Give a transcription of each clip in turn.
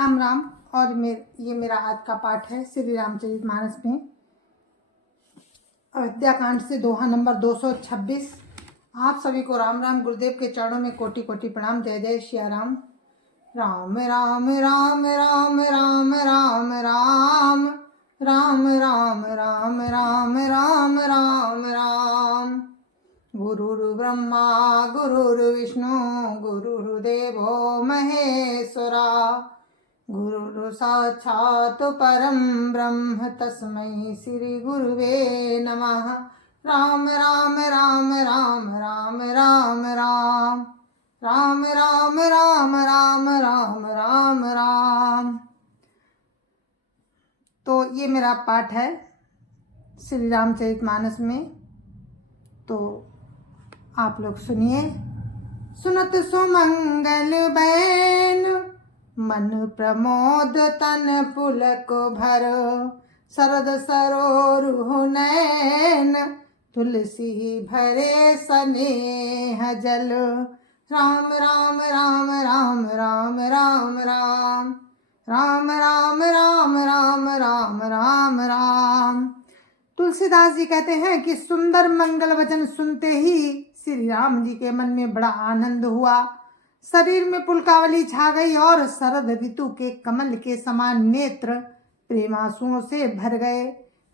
राम राम। और ये मेरा आज का पाठ है श्री रामचरितमानस में अयोध्या कांड से दोहा नंबर 226। आप सभी को राम राम। गुरुदेव के चरणों में कोटि कोटि प्रणाम। जय जय श्री राम। राम राम राम राम राम राम राम राम राम राम राम राम राम राम। गुरुर्ब्रह्मा गुरुर्विष्णु गुरुर्देवो महेश्वरा गुरुर् साक्षात् परं ब्रह्म तस्मै श्री गुरुवे नमः। राम राम राम राम राम राम राम राम राम राम राम राम राम राम। तो ये मेरा पाठ है श्री रामचरितमानस में। तो आप लोग सुनिए। सुनत सुमंगल बैन मन प्रमोद तन पुलक भर शरद सरोरुह नैन तुलसी भरे स्नेह जल। राम राम राम राम राम राम राम राम राम राम राम राम राम राम। तुलसीदास जी कहते हैं कि सुंदर मंगल वचन सुनते ही श्री राम जी के मन में बड़ा आनंद हुआ। शरीर में पुलकावली छा गई और शरद ऋतु के कमल के समान नेत्र प्रेमांसुओं से भर गए।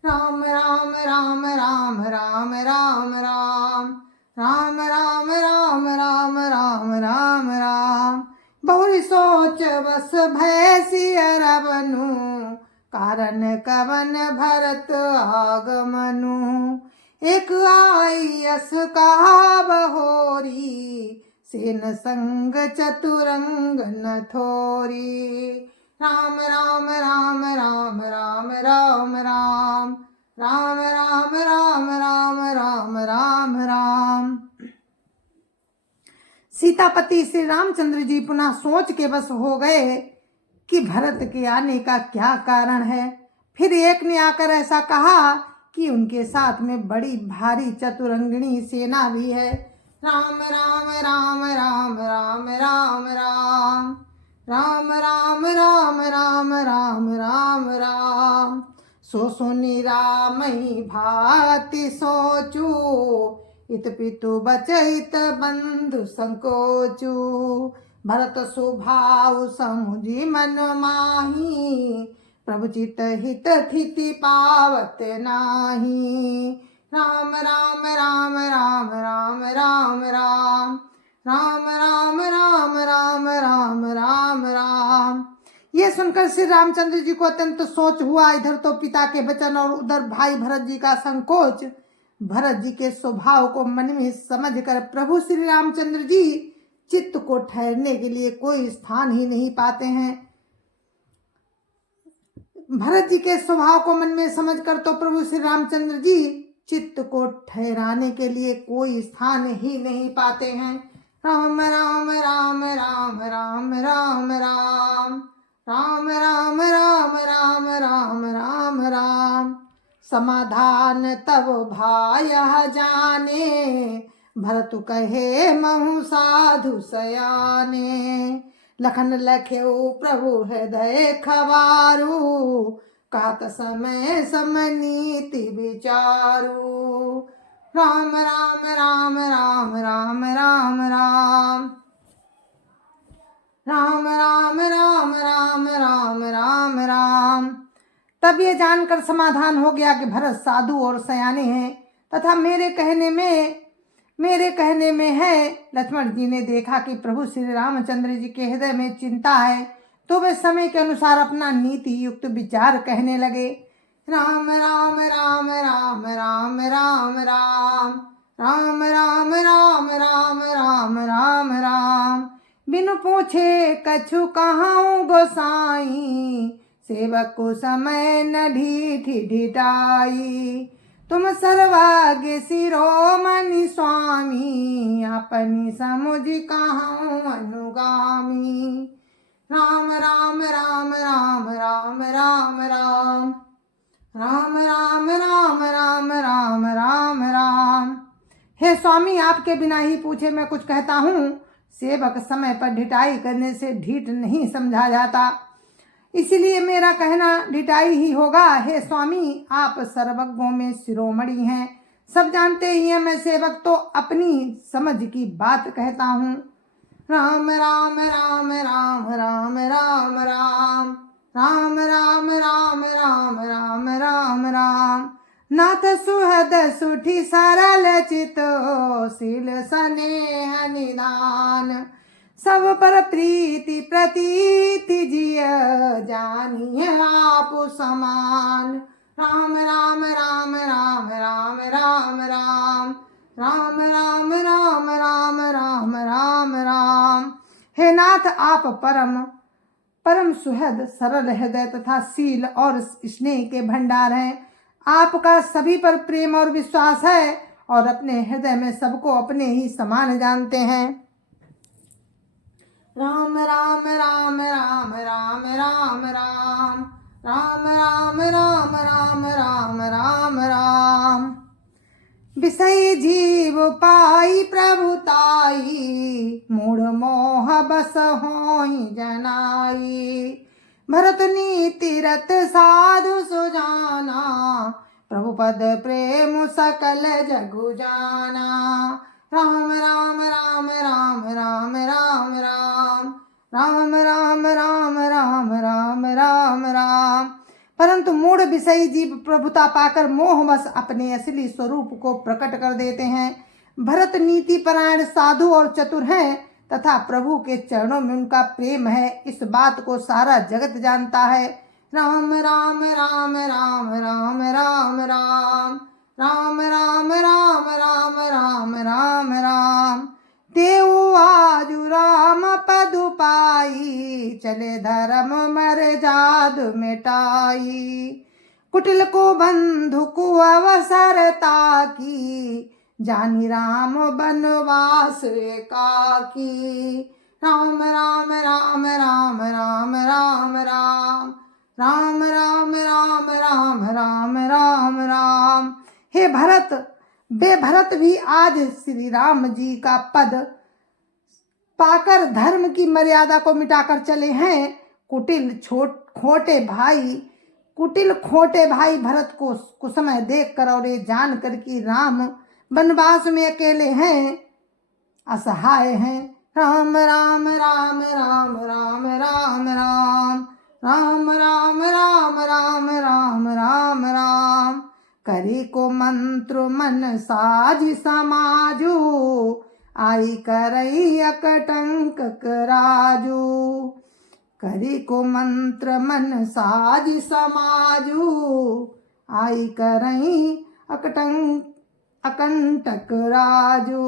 राम राम राम राम राम राम राम राम राम राम राम राम राम राम। बहुरी सोच बस भय सिय रवनु कारण कवन भरत आगमनु। एक आई यस कहा बहोरी सेन संग चतुरंग न थोरी। राम राम राम राम राम राम राम राम राम राम राम राम राम राम। सीतापति श्री रामचंद्र जी पुनः सोच के बस हो गए कि भरत के आने का क्या कारण है। फिर एक ने आकर ऐसा कहा कि उनके साथ में बड़ी भारी चतुरंगिणी सेना भी है। राम राम राम राम राम राम राम राम राम राम राम राम राम राम। सो सुनि रामहि भाति सोचू इत पितु बचैत बंधु संकोचू। भरत स्वभाव समुझि मन माही प्रभु चित हित थिति पावत नाही। राम राम राम राम राम राम राम राम राम राम राम राम राम राम। ये सुनकर श्री रामचंद्र जी को अत्यंत सोच हुआ। इधर तो पिता के वचन और उधर भाई भरत जी का संकोच। भरत जी के स्वभाव को मन में समझकर प्रभु श्री रामचंद्र जी चित्त को ठहरने के लिए कोई स्थान ही नहीं पाते हैं। भरत जी के स्वभाव को मन में समझकर तो प्रभु श्री रामचंद्र जी चित्त को ठहराने के लिए कोई स्थान ही नहीं पाते हैं। राम राम राम राम राम राम राम राम राम राम राम राम राम राम। समाधान तब भाय जाने भरत कहे महु साधु सयाने। लखन लख्यो प्रभु हृदय खवारू कात समय समनीति विचारू। राम राम राम राम राम राम राम राम राम राम राम राम राम राम। तब ये जानकर समाधान हो गया कि भरत साधु और सयाने हैं तथा मेरे कहने में है। लक्ष्मण जी ने देखा कि प्रभु श्री रामचंद्र जी के हृदय में चिंता है तो वे समय के अनुसार अपना नीति युक्त विचार कहने लगे। राम राम राम राम राम राम राम राम राम राम राम राम राम राम। बिनु पूछे कछु कहाऊं गोसाई सेवक को समय न ढीठी ढिठाई। तुम सर्वाग्य शिरोमणि स्वामी अपनी समुझ कहाऊं अनुगामी। राम राम राम राम राम राम राम राम राम राम राम राम राम राम। हे स्वामी, आपके बिना ही पूछे मैं कुछ कहता हूँ। सेवक समय पर ढिठाई करने से ढीठ नहीं समझा जाता। इसीलिए मेरा कहना ढिठाई ही होगा। हे स्वामी, आप सर्वज्ञों में शिरोमणि हैं, सब जानते ही हैं, मैं सेवक तो अपनी समझ की बात कहता हूँ। राम राम राम राम राम राम राम राम राम राम राम राम राम राम। नाथ सुहद सुठी सरल चितो, शील स्नेह निधान, सब पर प्रीति प्रतीति जिय, जानिए आप समान। राम राम राम राम राम राम राम राम राम राम राम राम राम राम। हे नाथ, आप परम सुहृद सरल हृदय तथा शील और स्नेह के भंडार हैं। आपका सभी पर प्रेम और विश्वास है और अपने हृदय में सबको अपने ही समान जानते हैं। राम राम राम राम राम राम राम राम राम राम राम राम राम राम। विषय जीव पाई प्रभुताई, मूढ़ मोह बस होई जनाई। भरत नीति रत साधु सुजाना, प्रभु पद प्रेम सकल जगु जाना। राम राम राम राम राम राम राम राम राम राम राम राम राम राम। परंतु मूढ़ विषयी जीव प्रभुता पाकर मोहवश अपने असली स्वरूप को प्रकट कर देते हैं। भरत नीति परायण साधु और चतुर हैं तथा प्रभु के चरणों में उनका प्रेम है, इस बात को सारा जगत जानता है। राम राम राम राम राम राम राम राम राम राम राम राम राम राम। देव आजु राम पदु पाई, चले धर्म मर जादु मिटाई। कुटिल को बंधु को अवसर ताकी, जानी राम बनवास एकाकी। राम राम राम राम राम राम राम राम राम राम राम राम राम राम। हे भरत, बेभरत भी आज श्री राम जी का पद पाकर धर्म की मर्यादा को मिटाकर चले हैं। कुटिल खोटे भाई भरत को कुसमय देखकर और ये जानकर कि राम वनवास में अकेले हैं, असहाय हैं। राम राम राम राम राम राम राम राम राम राम राम राम राम राम। करी को मंत्र मन साज समाजू, आई करई अकटंक कराजू। करी को मंत्र मन साज समाजू, आई करई अकंटक राजू।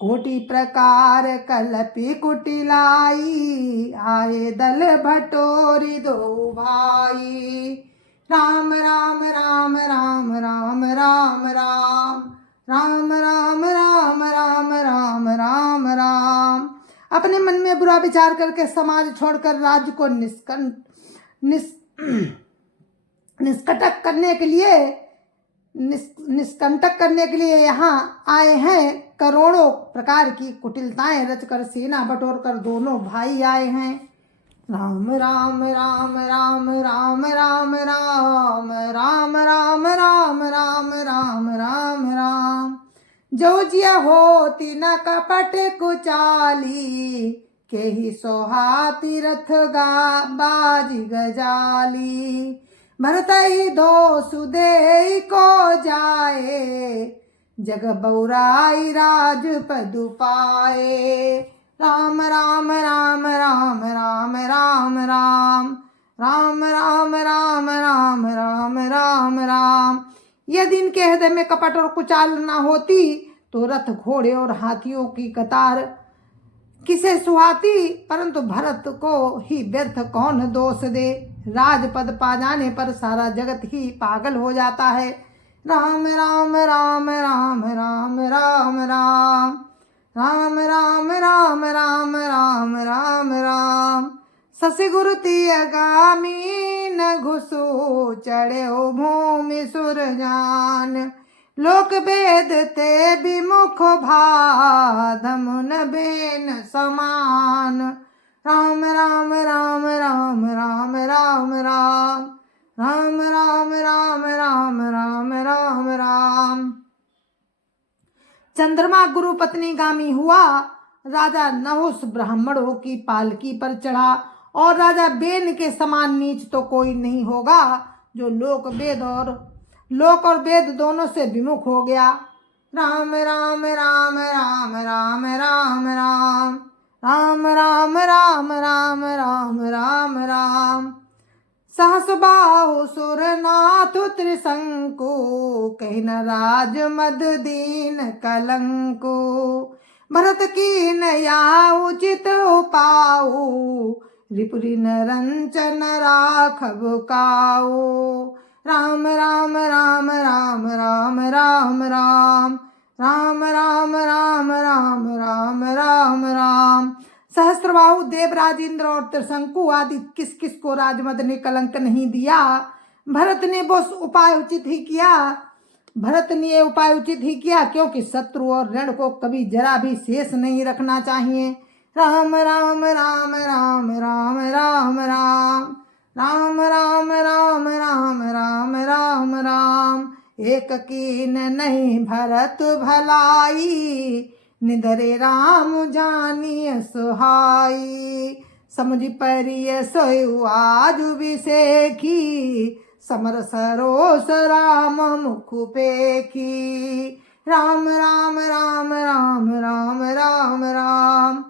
कोटि प्रकार कलपि कुटिलाई, आए दल भटोरी दो भाई। राम राम राम राम राम राम राम राम राम राम राम राम राम राम। अपने मन में बुरा विचार करके समाज छोड़कर राज्य को निष्कंटक करने के लिए यहाँ आए हैं। करोड़ों प्रकार की कुटिलताएं रचकर सेना बटोर कर दोनों भाई आए हैं। राम राम राम राम राम राम राम राम राम राम राम राम राम राम। जो जिया होती न कपट कुचाली, के ही सोहाती रथ बाजी गजाली। भरत ही दो सुदे को जाए, जग बौराई राज पदु पाए। राम राम राम राम राम राम राम राम राम राम राम राम राम राम। यदि इनके हृदय में कपट और कुचाल न होती तो रथ घोड़े और हाथियों की कतार किसे सुहाती। परंतु भरत को ही व्यर्थ कौन दोष दे, राजपद पा जाने पर सारा जगत ही पागल हो जाता है। राम राम राम राम राम राम राम राम राम राम राम राम राम राम। ससि गुरु तियगामी न घुसु, चढ़े भूमि सुरजान। लोक वेद ते विमुख भाधमुन बेन समान। राम राम राम राम राम राम राम राम राम राम राम राम राम राम राम। चंद्रमा गुरु पत्नी गामी हुआ, राजा नहुस ब्राह्मणों की पालकी पर चढ़ा, और राजा बेन के समान नीच तो कोई नहीं होगा जो लोक और वेद दोनों से विमुख हो गया। राम राम राम राम राम राम राम राम राम राम राम राम राम राम। सहस बाहु सुरनाथ त्रिशंकु, कहिन राज मद दीन कलंकु। भरत कीन या उचित उपाऊ, रिपुरिन रंचन राखब काऊ। राम राम राम राम राम राम राम राम राम राम राम राम राम राम। सहस्त्रबाहु देवराज इंद्र और त्रिशंकु आदि किस किस को राजमद ने कलंक नहीं दिया। भरत ने वो उपाय उचित ही किया, क्योंकि शत्रु और ऋण को कभी जरा भी शेष नहीं रखना चाहिए। राम राम राम राम राम राम राम राम राम राम राम राम राम राम। एक कीन नहीं भरत भलाई, निधरे राम जानिय सुहाई। समुझ परिय सोयु आज विसेखी, समर सरोस राम मुख पेखी। राम राम राम राम राम राम राम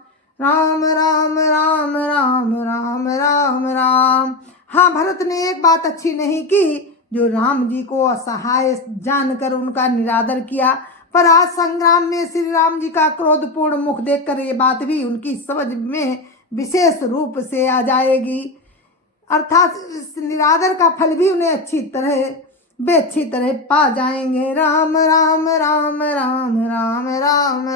राम राम राम राम राम राम राम। हाँ, भरत ने एक बात अच्छी नहीं की, जो राम जी को असहाय जानकर उनका निरादर किया। पर आज संग्राम में श्री राम जी का क्रोधपूर्ण मुख देखकर ये बात भी उनकी समझ में विशेष रूप से आ जाएगी। अर्थात इस निरादर का फल भी उन्हें अच्छी तरह पा जाएंगे। राम राम राम राम राम राम राम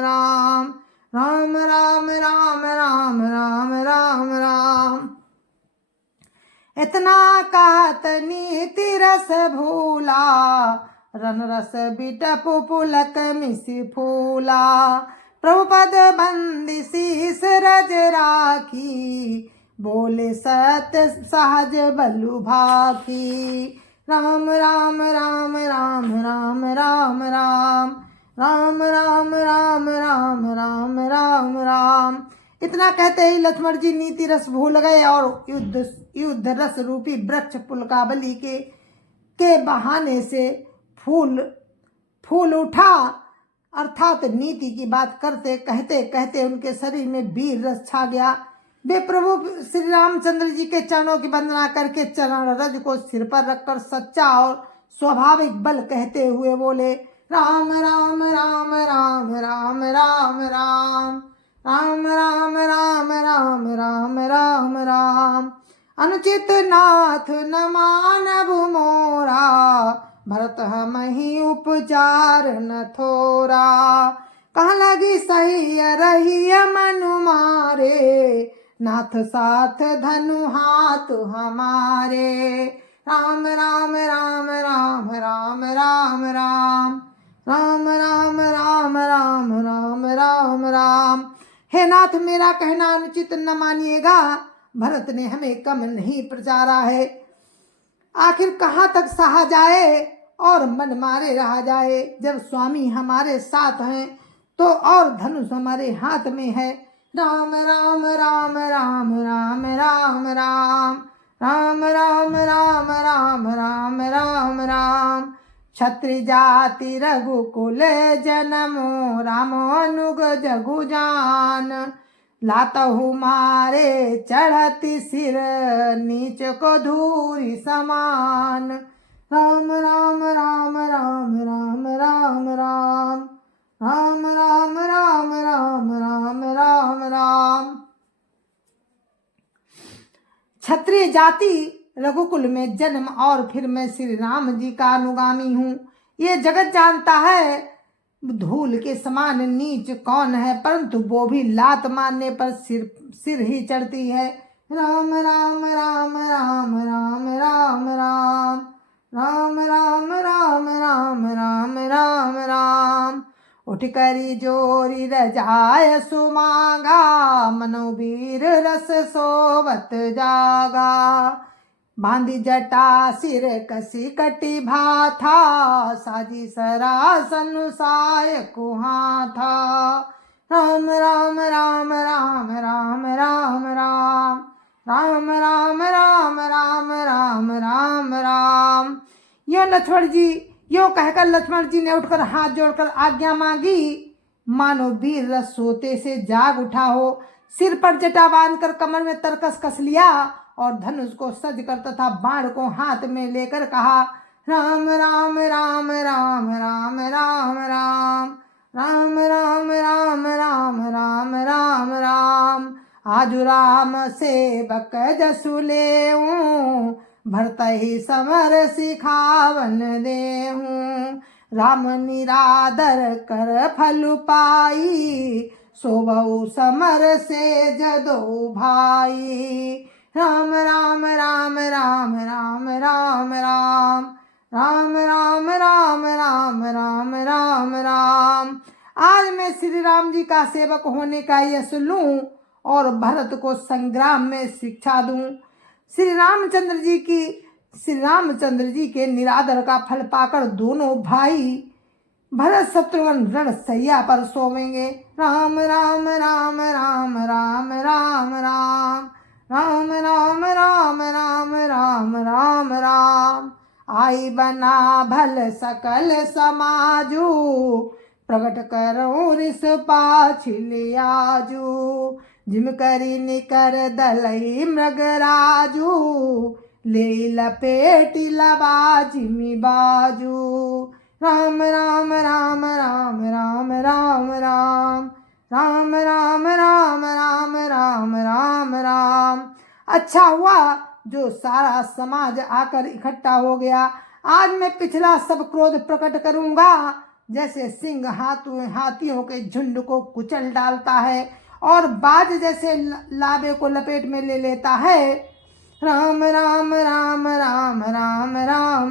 राम राम राम राम राम राम राम। इतना कहत नीति रस भूला, रन रस बिटप पुलक मिस फूला। प्रभुपद बंदी शीस रज राखी, बोले सत्य सहज बलु भाखी। राम राम राम राम राम राम राम राम राम राम राम राम राम राम। इतना कहते ही लक्ष्मण जी नीति रस भूल गए और युद्ध रस रूपी वृक्ष पुलकावली के बहाने से फूल उठा। अर्थात नीति की बात कहते कहते उनके शरीर में वीर रस छा गया। वे प्रभु श्री रामचंद्र जी के चरणों की वंदना करके चरण रज को सिर पर रखकर सच्चा और स्वाभाविक बल कहते हुए बोले, राम राम राम राम राम राम राम राम राम राम राम राम राम राम। अनुचित नाथ न मानव मोरा, भरत हमहि उपचार न थोरा। कहाँ लगी सही रही मनु मारे, नाथ साथ धनु हाथ हमारे। राम राम राम राम राम राम राम राम राम राम राम राम राम राम। हे नाथ, मेरा कहना अनुचित न मानिएगा। भरत ने हमें कम नहीं प्रचारा है। आखिर कहाँ तक सहा जाए और मन मारे रहा जाए। जब स्वामी हमारे साथ हैं तो और धनुष हमारे हाथ में है। राम राम राम राम राम राम राम राम राम राम राम राम राम राम। क्षत्रि जाति रघुकुल जनमो, राम अनुग जगु जान। लातहु मारे चढ़ती सिर, नीच को धूरी समान। राम राम राम राम राम राम राम राम राम राम राम राम राम राम। क्षत्रिय जाति रघुकुल में जन्म और फिर मैं श्री राम जी का अनुगामी हूँ। ये जगत जानता है धूल के समान नीच कौन है, परंतु वो भी लात मारने पर सिर ही चढ़ती है। राम राम राम राम राम राम राम राम राम राम राम राम राम राम। उठ करी जोरी रजाय सुमागा, मनोवीर रस सोवत जागा। बांधी जटा सिर कसी कटी भाथा, साजी सरासन साय कुहा था। राम राम राम राम राम राम राम राम राम राम राम राम राम राम। यो कहकर लक्ष्मण जी ने उठकर हाथ जोड़कर आज्ञा मांगी। मानो वीर रस सोते से जाग उठा हो। सिर पर जटा बांधकर कमर में तरकस कस लिया और धनुष को सज कर तथा बाण को हाथ में लेकर कहा, राम राम राम राम राम राम राम राम राम राम राम राम राम राम। आजु राम सेवक जसु लेऊं, भरत ही समर सिखावन देहूं। राम निरादर कर फल पाई, सोबहु समर से जदो भाई। राम राम राम राम राम राम राम राम राम राम राम राम राम राम। आज मैं श्री राम जी का सेवक होने का यश लूं और भरत को संग्राम में शिक्षा दूं। श्री रामचंद्र जी के निरादर का फल पाकर दोनों भाई भरत शत्रुघ्न रण सैया पर सोवेंगे। राम राम राम राम राम राम राम राम राम राम राम राम राम राम। आई बना भल सकल समाजू, प्रकट करो रिस पाछिल आजू। जिम करी निकर दलई मृगराजू, ले लपेटी लबा जिमी बाजू। राम राम राम राम राम राम राम राम राम राम राम राम राम राम। अच्छा हुआ जो सारा समाज आकर इकट्ठा हो गया। आज मैं पिछला सब क्रोध प्रकट करूंगा। जैसे सिंह हाथियों के झुंड को कुचल डालता है और बाज जैसे लाबे को लपेट में ले लेता है। राम राम राम राम राम राम राम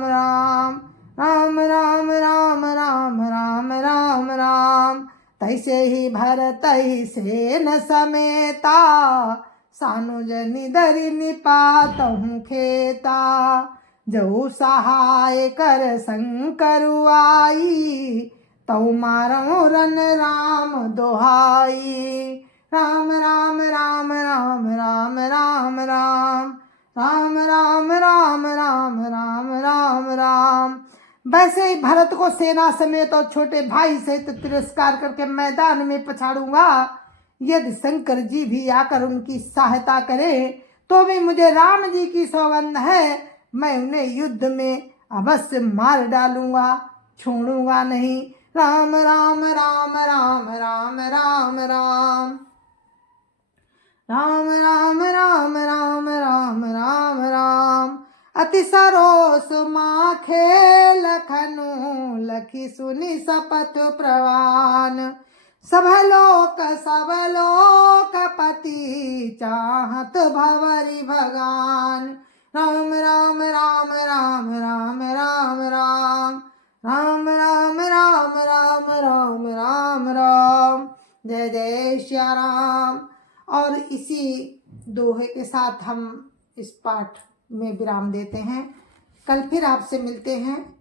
राम राम राम राम राम राम राम। तैसे ही भरत ही से न समेता, सानुज निधरि निपातहु खेता। जहु सहाय कर शंकर आई, तौ मारहु रन राम दोहाई। राम राम राम राम राम राम राम राम राम राम राम राम राम राम। वैसे ही भरत को सेना समेत और छोटे भाई सहित तिरस्कार करके मैदान में पछाड़ूंगा। यदि शंकर जी भी आकर उनकी सहायता करें तो भी मुझे राम जी की सौगंध है, मैं उन्हें युद्ध में अवश्य मार डालूंगा, छोड़ूंगा नहीं। राम राम राम राम राम राम राम राम राम राम राम राम राम राम। अति सरोस माखे लखनु, लखी सुनि सपथ प्रवान। सब लोक पति, चाहत भवरि भगान। राम राम राम राम राम राम राम राम राम राम राम राम राम राम। जय जय श्या राम। और इसी दोहे के साथ हम इस पाठ में विराम देते हैं। कल फिर आपसे मिलते हैं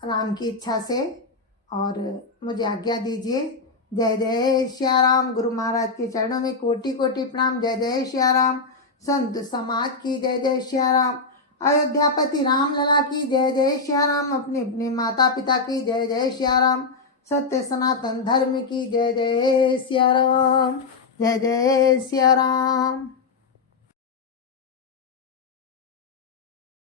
राम की इच्छा से, और मुझे आज्ञा दीजिए। जय जय श्या राम। गुरु महाराज के चरणों में कोटि कोटि प्रणाम। जय जय श्या राम। संत समाज की जय जय श्या राम। अयोध्यापति राम लला की जय जय श्या राम। अपने अपने माता पिता की जय जय श्या राम। सत्य सनातन धर्म की जय जय श्या राम। जय जय श्या राम।